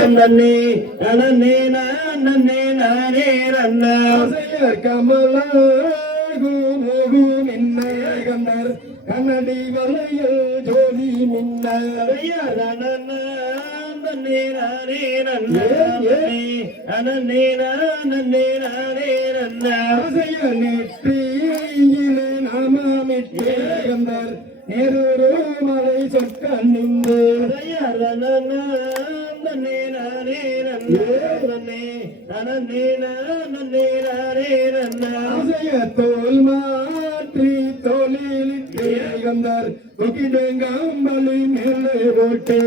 நன்னே நன்னே நன்னே நானே நன்னா கமல குமுகு மின்ன கந்தர் கண்ணடி வலையில் ஜோதி மின்ன நன்னே நானே நன்னே நன்னே நன்னே நானே நன்னா நெற்றியிலே நாமமிட்டே கந்தர் நேரு மலை சொற்க நின்று நன்னே நானே நன்னே நன்னே நன்னே நானே நன்னா தோல் மாற்றி தோலிலிட்டே கந்தர் கொக்கிடங்காம்பலி மேலே போட்டு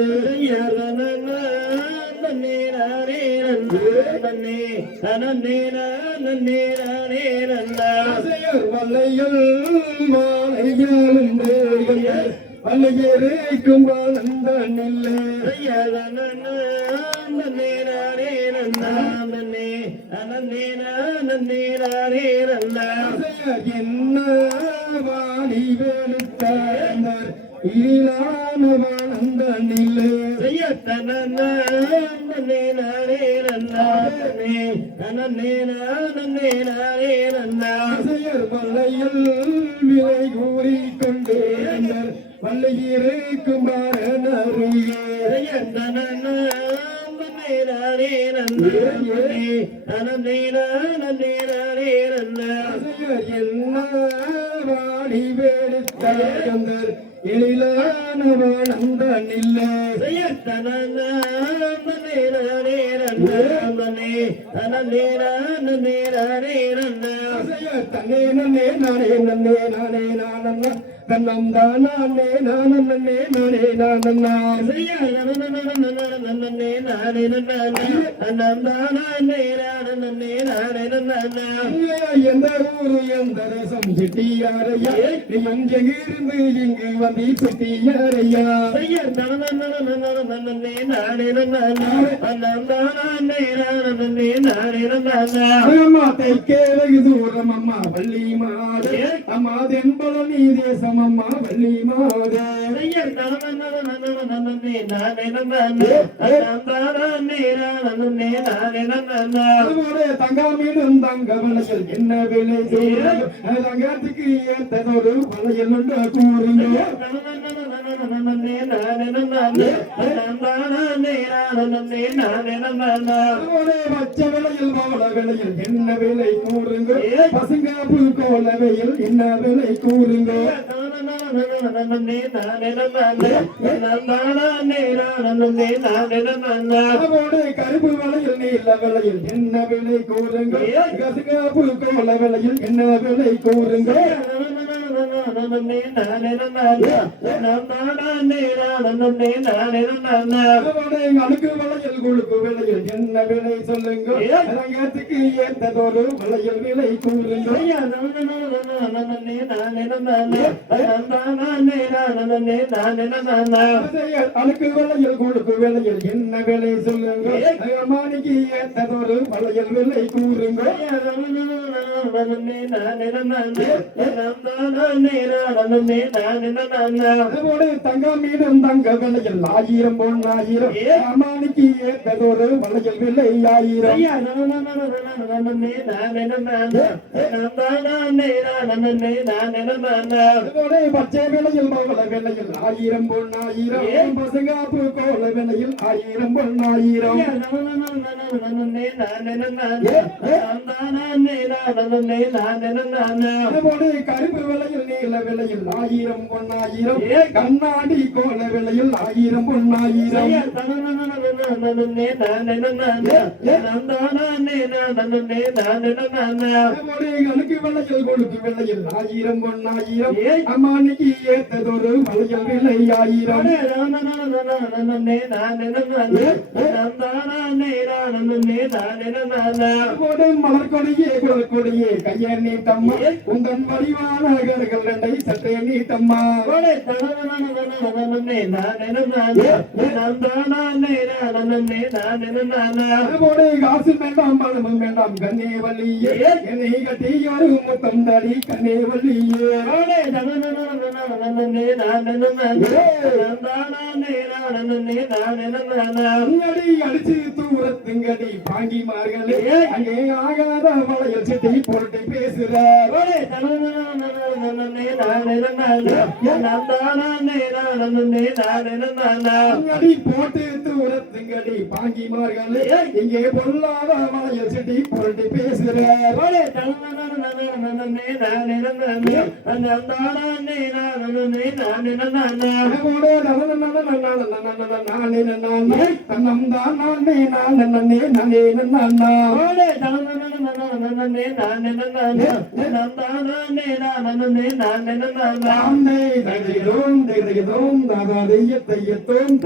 நன்னே நானே நன்னே நன்னே நன்னே நானே நன்னா வல்லையில் மாலையாலும் வல்லையேக்கும் வாழ்ந்த நில்லை நன்னே நானே நன்னா நன்னே நன்னே நன்னே நானே நன்னா என்ன வாடி வேலுத்தார் இலான வாழ்ந்த நில்லை நன்னே நானே நன்னா நன்னே நன்னே நானே நன்னா வல்லையில் விலை கூறி கொண்டே வல்லையிருக்கும் வாடி வேலுத்தர் எழிலான வாழ்ந்த நில்லை தன்னே நன்னே நானே நன்னே நானே நானே தன்னந்தானே நானே நானே நானே நன்னே நானே நன்னே எந்த ஊரு எந்த ரசம் செட்டியாரையா எங்கிருந்து இங்கு வந்து செட்டியாரையா நன்னே நானே மாத்தை கேளகு தூரம் அம்மா வள்ளி மாதே அம்மா தென்பல நீ தேசம் அம்மா வள்ளி மாதே தங்காமீனும் தங்க வளையல் என்ன விலை தங்கத்துக்கு ஏத்ததொரு வளையல் ஒன்று கூறுங்க பச்ச விலையில் மாவள விலையில் என்ன விலை கூறுங்க பசுங்க புல்கோல வெயில் என்ன விலை கூறுங்க கருப்பு விலையில் நீல விலையில் என்ன விலை கூறுங்க பசுங்க புல்கோல விலையில் என்ன விலை கூறுங்க அழுக்கு விலையில் குழுக்கு விலையில் என்ன விலை சொல்லுங்க ஏத்ததொரு விலையில் விலை கூறுங்க அழுக்கு விலையில் குழுக்கு விலையில் என்ன விலை சொல்லுங்க மாணிக்கு ஏத்ததொரு விலையில் விலை கூறுங்க தங்க மீனும் தங்க விலையில் 1000 பொன் 1000 அம்மானிக்கு ஏத்ததொரு வளையல் விலை 1000 பச்சை விலையில் மவள விலையில் 1000 பொன் 1000 பசங்காப்பு கோல விலையில் 1000 பொன் 1000 கருப்பு விலையில் நீல விலையில் 1000 பொன் 1000 கண்ணாடி கோல விலையில் 1000 பொன் 1000 அழுக்கு விலையில் கொழுக்கு விலையில் 1000 பொன் 1000 அம்மானிக்கு ஏத்ததொரு வளையல் விலை 1000 மலர் கொடியே குழல் கொடியே கையர் நீட்டம்மா உந்தன் வடிவான கால்கள் ரெண்டை சற்றே நீட்டம்மா அதுபோடு காசு வேண்டாம் பணமும் வேண்டாம் கண்ணே வள்ளியே என்னை கட்டி ஒரு முத்தம் தடி கண்ணே வள்ளியே அங்கடி அடிச்சு தூரத்துங்கடி பாங்கிமார்களே அங்கே ஆகாத வளையல் சிட்டி போட்டு பேசுறார் அங்கடி போட்டு தூரத்துங்கடி பாங்கிமார்களே இங்கே பொல்லாத வளையல் சிட்டி போட்டு பேசுறார் நான்